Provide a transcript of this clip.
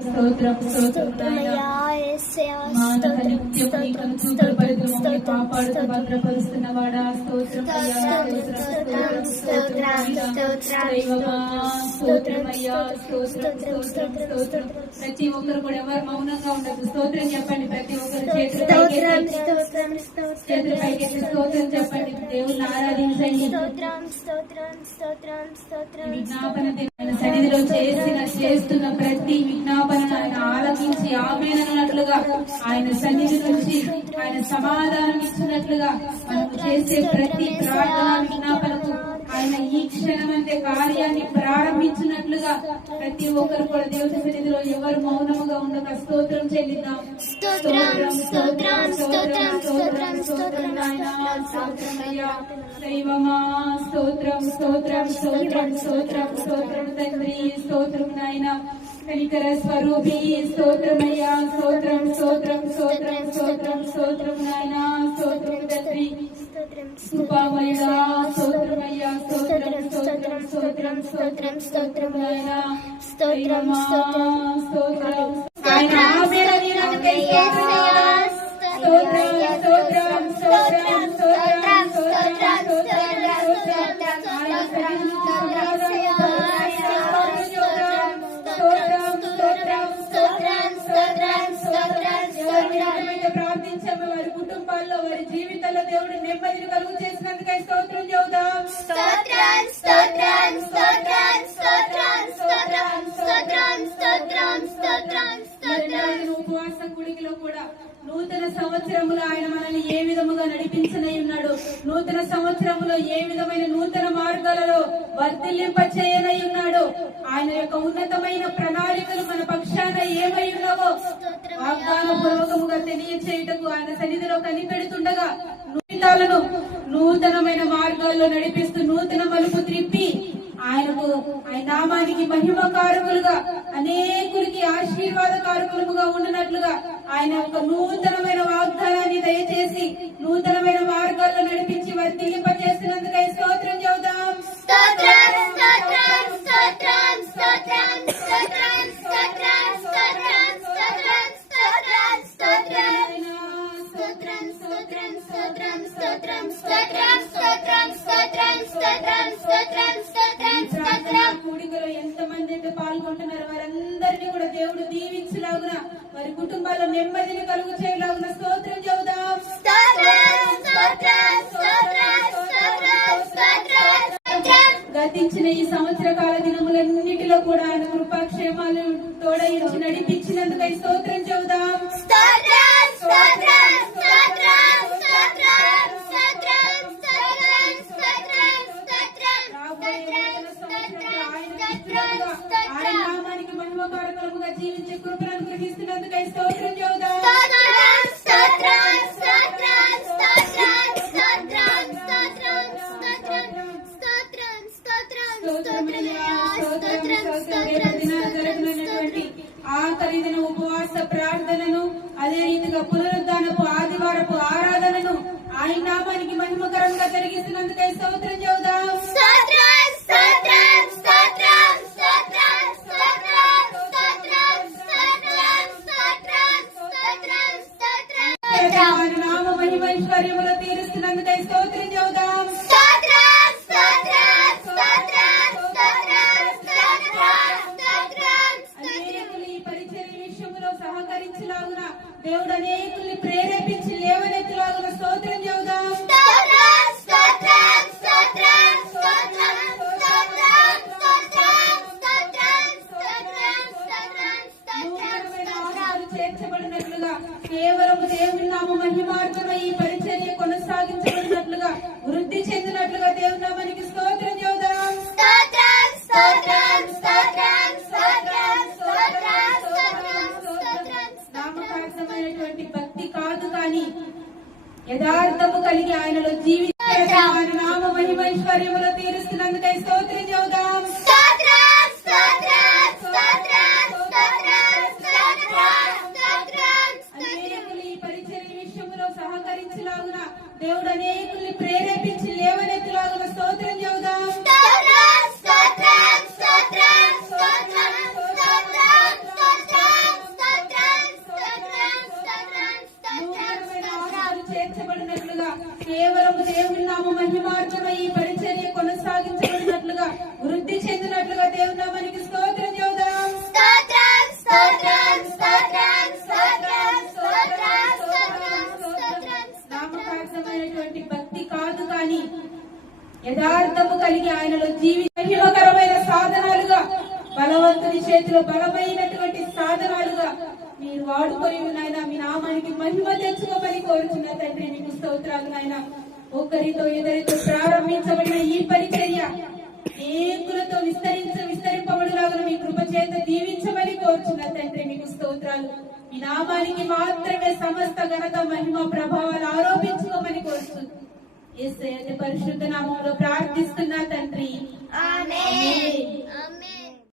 స్తోత్రం స్తోత్రం కాపాడుతూ భద్రపరుస్తున్నవాడా స్తోత్రం ప్రతి ఒక్కరు కూడా ఎవరు మౌనంగా ఉండదు. స్తోత్రం చెప్పండి. ప్రతి ఒక్కరు చేతులు పైకెత్తి స్తోత్రం చెప్పండి. దేవుని ఆరాధించండి. విజ్ఞాపన సన్నిధిలో చేస్తున్న ప్రతి విజ్ఞాపనను ఆయన ఆలకించి ఆమేనన్నట్లుగా ఆయన సన్నిధి నుంచి ఆయన సమాధానం ఇచ్చినట్లుగా మనం చేసే ప్రతి ప్రార్థన విజ్ఞాపనకు ఆయన ఈ క్షణమంతే కార్యాన్ని ప్రారంభించినట్లుగా ప్రతి ఒక్కరు కూడా దేవుని సన్నిధిలో ఎవరు మౌనముగా ఉండక స్తోత్రం చెల్లిద్దాం. దైవమా స్తోత్రం స్తోత్రం స్తోత్రం స్తోత్రం స్తోత్రం తండ్రి స్తోత్రం నాయన కనికర స్వరూపి స్తోత్రమయ్యా స్తోత్రం స్తోత్రం స్తోత్రం స్తోత్రం స్తోత్రం నాయన స్తోత్రం తండ్రి కృపామయుడా స్తోత్రమయ్యా స్తోత్రం స్తోత్రం స్తోత్రం స్తోత్రం స్తోత్రం నాయన స్తోత్రం స్తోత్రం ఆయన ఆమేనన్నకై స్తోత్రం స్తోత్రం స్తోత్రం స్తోత్రం స్తోత్రం ప్రార్థించాము. వారి కుటుంబాల్లో వారి జీవితాల్లో దేవుడు నెమ్మదిని కలుగు చేసినందుకై స్తోత్రం చెబుదాం. ఉపవాస కూడికలో కూడా నూతన సంవత్సరములో ఆయన మనల్ని ఏ విధముగా నడిపించనై ఉన్నాడు, నూతన సంవత్సరములో ఏ విధమైన నూతన మార్గాలలో వర్ధిల్లింప చేయనై ఉన్నాడు, ఆయన యొక్క ఉన్నతమైన ప్రణాళికలు మన పక్షాన ఏమై ఉన్నావో వాగ్దాన పూర్వకముగా తెలియచేయుటకు ఆయన సన్నిధిలో కనిపెడుతుండగా జీవితాలను నూతనమైన మార్గాల్లో నడిపిస్తూ నూతన మలుపు త్రిప్పి ఆయన నామానికి మహిమకారకులుగా అనేకులకి ఆశీర్వాదకారకులుగా ఉండినట్లుగా ఆయన ఒక నూతనమైన వాగ్దానాన్ని దయచేసి నూతనమైన మార్గాల్లో నడిపించి వర్ధిల్లింప చేసినందుకై స్తోత్రం చెబుదాం. కూడికలో ఎంతమంది అయితే పాల్గొంటున్నారు వారందరినీ కూడా దేవుడు దీవించలాగున వారి కుటుంబాల్లో నెమ్మదిని కలుగు చేయలాగున స్తోత్రం చెబుదాం. గతించిన ఈ సంవత్సర కాల దినములన్నిటిలో కూడా ఆయన కృపాక్షేమాలు తోడయించి నడిపించినందుకై స్తోత్రం చెబుదాం. ఆయన నామానికి మహిమకారకులుగా జీవించే కృపను అనుగ్రహిస్తున్నందుకై స్తోత్రం చెబుదాం. జరిగినటువంటి ఆఖరి దిన ఉపవాస ప్రార్థనను అదే రీతిగా పునరుద్ధానపు ఆదివారపు ఆరాధనను ఆయన నామానికి మహిమకరంగా జరిగిస్తున్నందుకై స్తోత్రం చెబుదాం. నామ మహిమైశ్వర్యములు తీరుస్తున్నందుకై స్తోత్రం చెబుదాం. అనేకులు ఈ పరిచర్య విషయంలో సహకరించలాగున దేవుడు అనేకుల్ని ప్రేరేపించి లేవనెత్తలాగున స్తోత్రం చెబుదాం. చేర్చబడినట్లుగా కేవలం దేవుని నామ మహిమార్థమై ఈ పరిచర్య కొనసాగించబడినట్లుగా వృద్ధి చెందినట్లుగా దేవుని నామానికి స్తోత్రం చెబుదాం. నామకార్థమైనటువంటి భక్తి కాదు కానీ యథార్థము కలిగి ఆయనలో జీవించే ఆయన నామ మహిమైశ్వర్యములో తీరుస్తున్నందుకై స్తోత్రం చెబుదాం. అనేకులు ఈ పరిచర్య విషయంలో సహకరించలాగున దేవుడు అనేకుల్ని ప్రేరేపించి లేవనెత్తలాగున స్తోత్రం చెబుదాం. యథార్థము కలిగి ఆయనలో మహిమకరమైన సాధనాలుగా, బలవంతుని చేతిలో బలమైనటువంటి సాధనాలుగా మీరు వాడుకొని నాయన మీ నామానికి మహిమ తెచ్చుకోమని కోరుచున్న తండ్రి మీకు స్తోత్రాలు నాయన. ఒకరితో ఇద్దరితో ప్రారంభించబడిన ఈ పరిచర్య ఏకులతో విస్తరింపబడులాగా మీ కృప చేత దీవించమని కోరుచున్న తండ్రి మీకు స్తోత్రాలు. ఈ నామానికి మాత్రమే సమస్త ఘనత మహిమ ప్రభావాలు ఆరోపించుకోమని కోరుతుంది. యేసయ్య పరిశుద్ధ నామములో ప్రార్థిస్తున్నా తండ్రి. ఆమేన్.